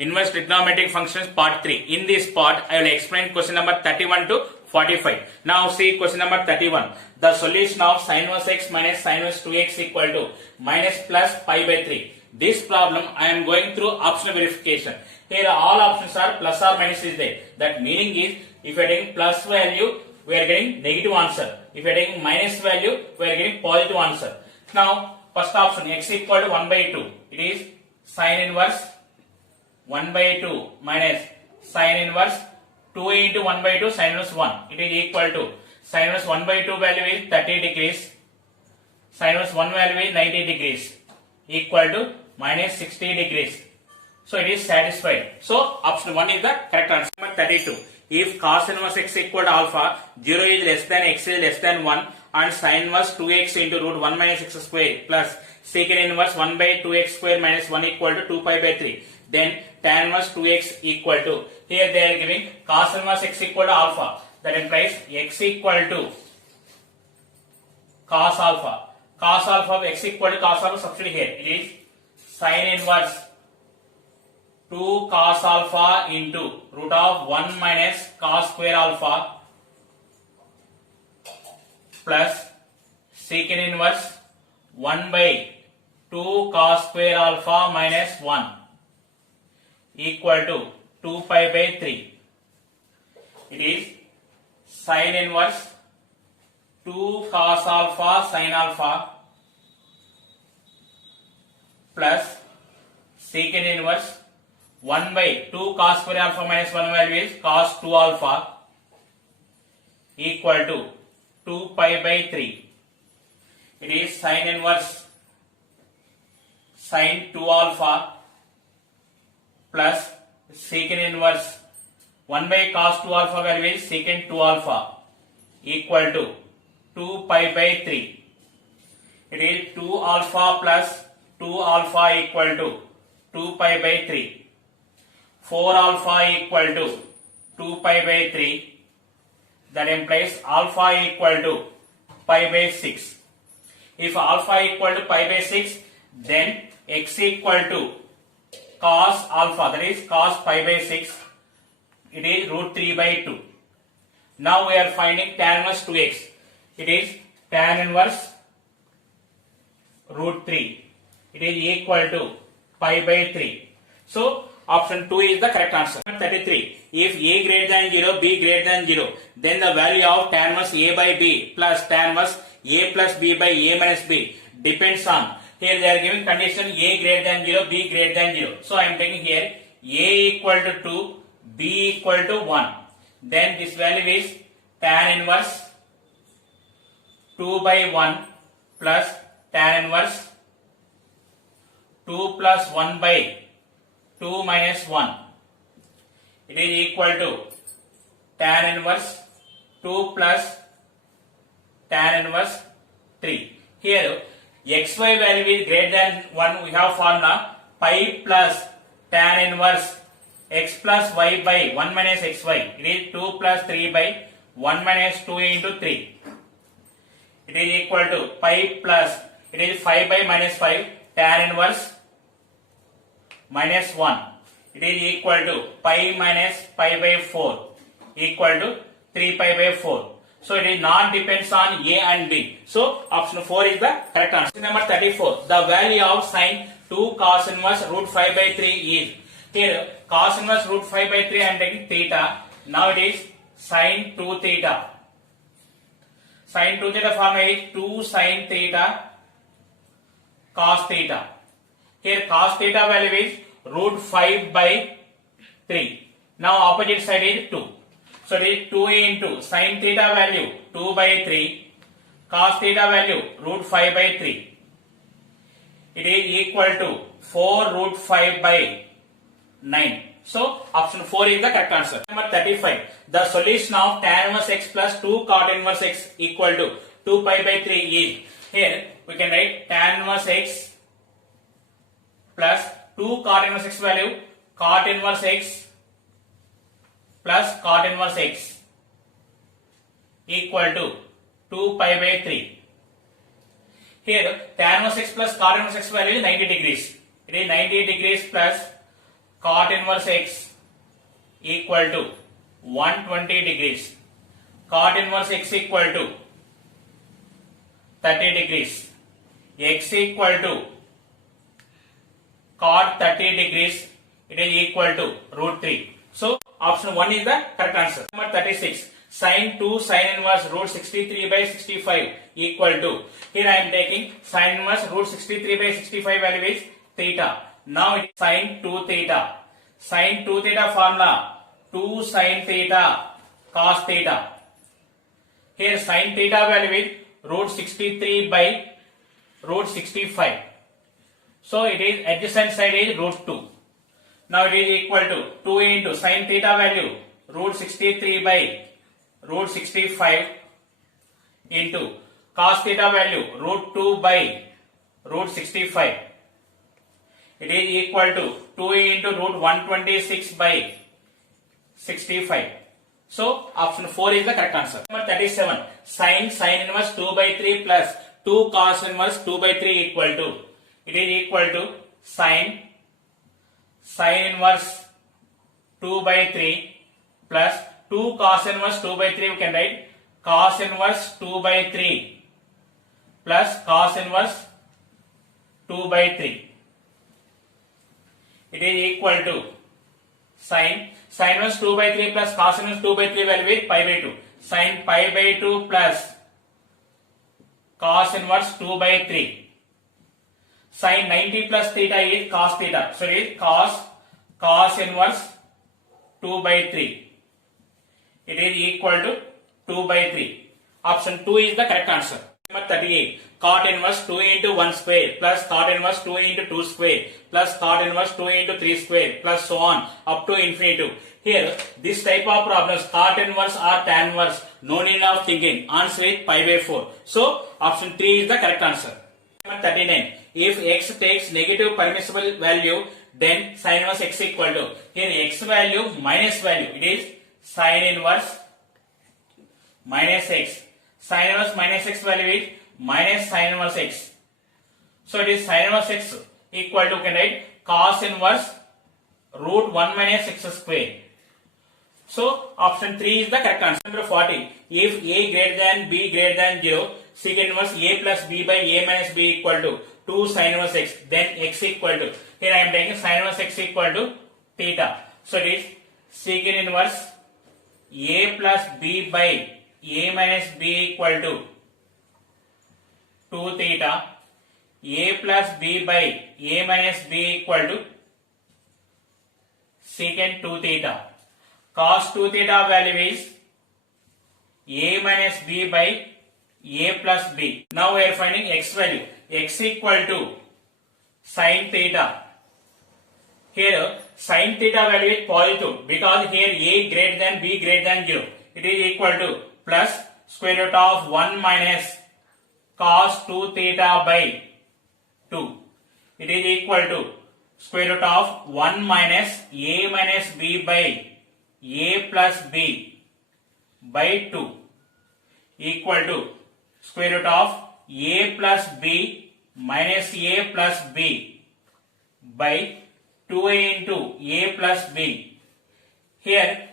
Inverse trigonometric functions part 3. In this part, I will explain question number 31 to 45. Now see question number 31. The solution of sin inverse x minus sin inverse 2x equal to minus plus pi by 3. This problem I am going through optional verification. Here all options are plus or minus is there. That meaning is if you are getting plus value, we are getting negative answer. If you are getting minus value, we are getting positive answer. Now first option x equal to 1 by 2. It is sin inverse 1 by 2 minus sin inverse 2 into 1 by 2 sin inverse 1. It is equal to sin inverse 1 by 2 value is 30 degrees. Sin inverse 1 value is 90 degrees. Equal to minus 60 degrees. So it is satisfied. So option 1 is the correct answer. Number 32. If cos inverse x equal to alpha, 0 is less than x is less than 1 and sin inverse 2x into root 1 minus x square plus secant inverse 1 by 2x square minus 1 equal to 2 pi by 3. Then tan inverse 2x equal to, here they are giving cos inverse x equal to alpha. That implies x equal to cos alpha. Cos alpha of x equal to cos alpha, substitute here. It is sin inverse 2 cos alpha into root of 1 minus cos square alpha plus secant inverse 1 by 2 cos square alpha minus 1 equal to 2 pi by 3. It is sin inverse 2 cos alpha sin alpha plus secant inverse 1 by 2 cos square alpha minus 1 value is cos 2 alpha equal to 2 pi by 3. It is sin inverse sin 2 alpha plus secant inverse 1 by cos 2 alpha value is secant 2 alpha equal to 2 pi by 3. It is 2 alpha plus 2 alpha equal to 2 pi by 3. 4 alpha equal to 2 pi by 3. That implies alpha equal to pi by 6. If alpha equal to pi by 6, then x equal to cos alpha, that is cos pi by 6. It is root 3 by 2. Now we are finding tan inverse 2x. It is tan inverse root 3. It is equal to pi by 3. So option 2 is the correct answer. 33. If a greater than 0, b greater than 0, then the value of tan inverse a by b plus tan inverse a plus b by a minus b depends on. Here they are giving condition a greater than 0, b greater than 0. So I am taking here a equal to 2, b equal to 1. Then this value is tan inverse 2 by 1 plus tan inverse 2 plus 1 by 2 minus 1. It is equal to tan inverse 2 plus tan inverse 3. Here xy value is greater than 1. We have formula pi plus tan inverse x plus y by 1 minus xy. It is 2 plus 3 by 1 minus 2 into 3. It is equal to pi plus, it is 5 by minus 5 tan inverse minus 1. It is equal to pi minus pi by 4 equal to 3 pi by 4. So it is not depends on a and b. So option 4 is the correct answer. Number 34. The value of sin 2 cos inverse root 5 by 3 is. Here cos inverse root 5 by 3 I am taking theta. Now it is sin 2 theta. Sin 2 theta formula is 2 sin theta cos theta. Here cos theta value is root 5 by 3. Now opposite side is 2. So it is 2 into sin theta value 2 by 3 cos theta value root 5 by 3. It is equal to 4 root 5 by 9. So option 4 is the correct answer. Number 35. The solution of tan inverse x plus 2 cot inverse x equal to 2 pi by 3 is. Here we can write tan inverse x plus 2 cot inverse x value cot inverse x plus cot inverse x equal to 2 pi by 3. Here tan inverse x plus cot inverse x value is 90 degrees. It is 90 degrees plus cot inverse x equal to 120 degrees. Cot inverse x equal to 30 degrees. X equal to cot 30 degrees, it is equal to root 3. So option 1 is the correct answer. Number 36. Sin 2 sin inverse root 63 by 65 equal to. Here I am taking sin inverse root 63 by 65 value is theta. Now it is sin 2 theta. Sin 2 theta formula 2 sin theta cos theta. Here sin theta value is root 63 by root 65. So it is adjacent side is root 2. Now it is equal to 2 into sin theta value root 63 by root 65 into cos theta value root 2 by root 65. It is equal to 2 into root 126 by 65. So option 4 is the correct answer. Number 37. Sin inverse 2 by 3 plus 2 cos inverse 2 by 3 equal to. It is equal to sin inverse 2 by 3 plus 2 cos inverse 2 by 3, we can write cos inverse 2 by 3 plus cos inverse 2 by 3. It is equal to sin inverse 2 by 3 plus cos inverse 2 by 3 value is pi by 2. Sin pi by 2 plus cos inverse 2 by 3. Sin 90 plus theta is cos theta. So it is cos inverse 2 by 3. It is equal to 2 by 3. Option 2 is the correct answer. Number 38. Cot inverse 2 into 1 square plus cot inverse 2 into 2 square plus cot inverse 2 into 3 square plus so on up to infinity. Here this type of problems cot inverse or tan inverse, no need of thinking. Answer is pi by 4. So option 3 is the correct answer. Number 39. If x takes negative permissible value, then sin inverse x equal to. Here x value minus value, it is sin inverse minus x. Sin inverse minus x value is minus sin inverse x. So it is sin inverse x equal to, can write cos inverse root 1 minus x square. So option 3 is the correct answer. Number 40. If a greater than b greater than 0, secant inverse a plus b by a minus b equal to 2 sin inverse x, then x equal to. Here I am taking sin inverse x equal to theta. So it is secant inverse a plus b by a minus b equal to 2 theta. A plus b by a minus b equal to secant 2 theta. Cos 2 theta value is a minus b by a plus b. Now we are finding x value. X equal to sin theta. Here sin theta value is positive because here a greater than b greater than 0. It is equal to plus square root of 1 minus cos 2 theta by 2. It is equal to square root of 1 minus a minus b by a plus b by 2 equal to square root of a plus b minus a plus b by 2a into a plus b. Here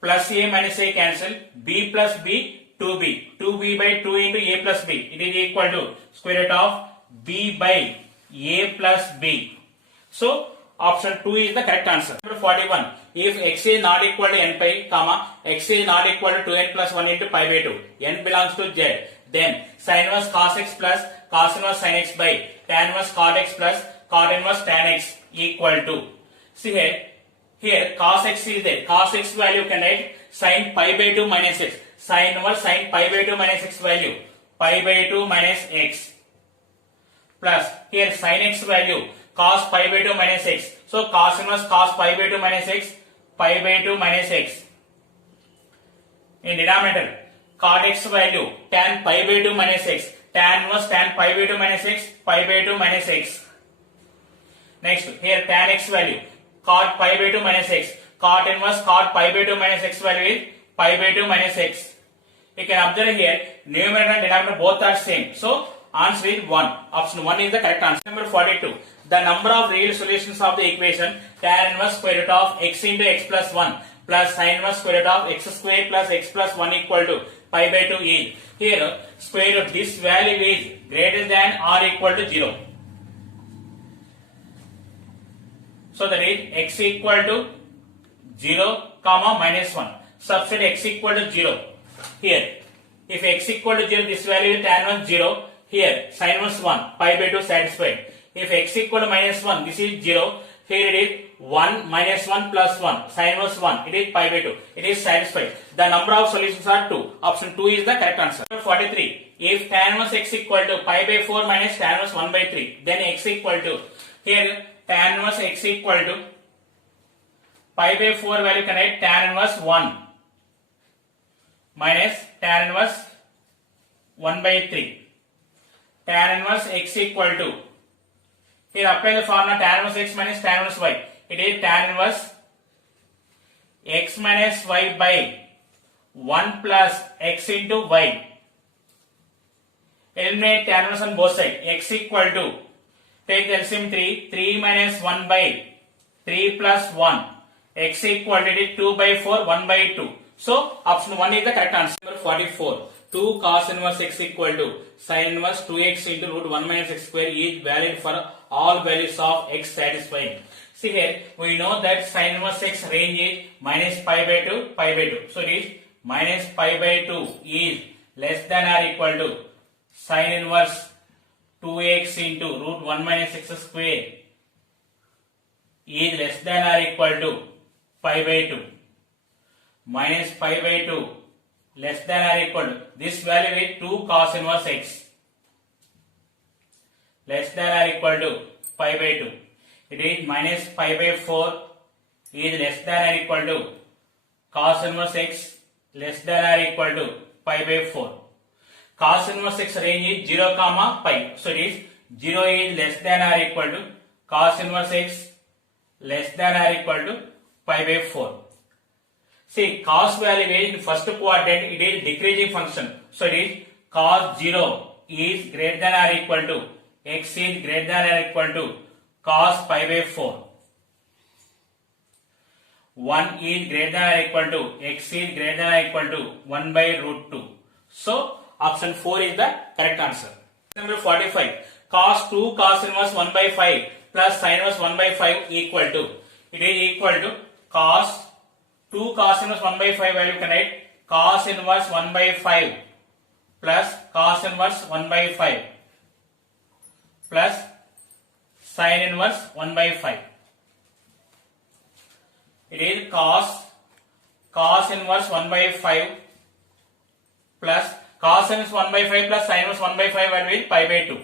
plus a minus a cancel, b plus b 2b. 2b by 2 into a plus b. It is equal to square root of b by a plus b. So option 2 is the correct answer. Number 41. If x is not equal to n pi, comma, x is not equal to 2n plus 1 into pi by 2, n belongs to z, then sin inverse cos x plus cos inverse sin x by tan inverse cot x plus cot inverse tan x equal to. See here cos x is there. Cos x value can write sin pi by 2 minus x. Sin inverse sin pi by 2 minus x value pi by 2 minus x plus here sin x value cos pi by 2 minus x. So cos inverse cos pi by 2 minus x, pi by 2 minus x. In denominator, cot x value tan pi by 2 minus x, tan inverse tan pi by 2 minus x, pi by 2 minus x. Next, here tan x value cot pi by 2 minus x, cot inverse cot pi by 2 minus x value is pi by 2 minus x. You can observe here numerator and denominator both are same. So Answer is 1. Option 1 is the correct answer. Number 42. The number of real solutions of the equation tan inverse square root of x into x plus 1 plus sin inverse square root of x square plus x plus 1 equal to pi by 2 is. Here square root this value is greater than or equal to 0. So that is x equal to 0 comma minus 1. Substitute x equal to 0 here. If x equal to 0, this value is tan 1 0. Here sin 1 pi by 2 satisfied. If x equal to minus 1, this is 0. Here it is 1 minus 1 plus 1 sin 1, it is pi by 2. It is satisfied. The number of solutions are 2. Option 2 is the correct answer. 43. If tan 1 x equal to pi by 4 minus tan 1 by 3, then x equal to, here tan 1 x equal to pi by 4 value connect tan inverse 1 minus tan inverse 1 by 3. Tan inverse x equal to, here apply the formula tan inverse x minus tan inverse y. It is tan inverse x minus y by 1 plus x into y. Eliminate tan inverse on both sides. X equal to, take the LCM 3, 3 minus 1 by 3 plus 1. X equal to 2 by 4, 1 by 2. So option 1 is the correct answer. Number 44. 2 cos inverse x equal to sin inverse 2x into root 1 minus x square is valid for all values of x satisfying. See here, we know that sin inverse x range is minus pi by 2, pi by 2. So it is minus pi by 2 is less than or equal to sin inverse 2x into root 1 minus x square is less than or equal to pi by 2 minus pi by 2 less than or equal to, this value is 2 cos inverse x less than or equal to pi by 2. It is minus pi by 4 is less than or equal to cos inverse x less than or equal to pi by 4. Cos inverse x range is 0 comma pi. So it is 0 is less than or equal to cos inverse x less than or equal to pi by 4. See, cos value is in first quadrant, it is decreasing function. So it is cos 0 is greater than or equal to, x is greater than or equal to cos pi by 4. 1 is greater than or equal to, x is greater than or equal to 1 by root 2. So option 4 is the correct answer. Number 45. Cos 2 cos inverse 1 by 5 plus sin inverse 1 by 5 equal to, it is equal to cos 2 cos inverse 1 by 5 value connect cos inverse 1 by 5 plus cos inverse 1 by 5 plus sin inverse 1 by 5. It is cos inverse 1 by 5 plus cos inverse 1 by 5 plus sin inverse 1 by 5 value is pi by 2.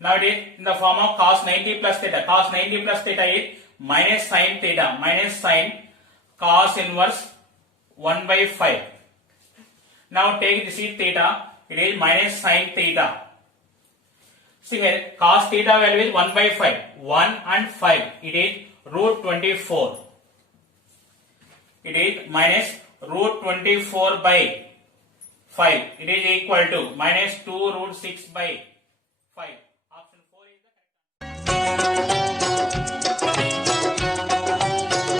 Now it is in the form of cos 90 plus theta. Cos 90 plus theta is minus sin theta minus sin cos inverse 1 by 5. Now take this is theta, it is minus sin theta. See here, cos theta value is 1 by 5. 1 and 5, it is root 24. It is minus root 24 by 5. It is equal to minus 2 root 6 by 5.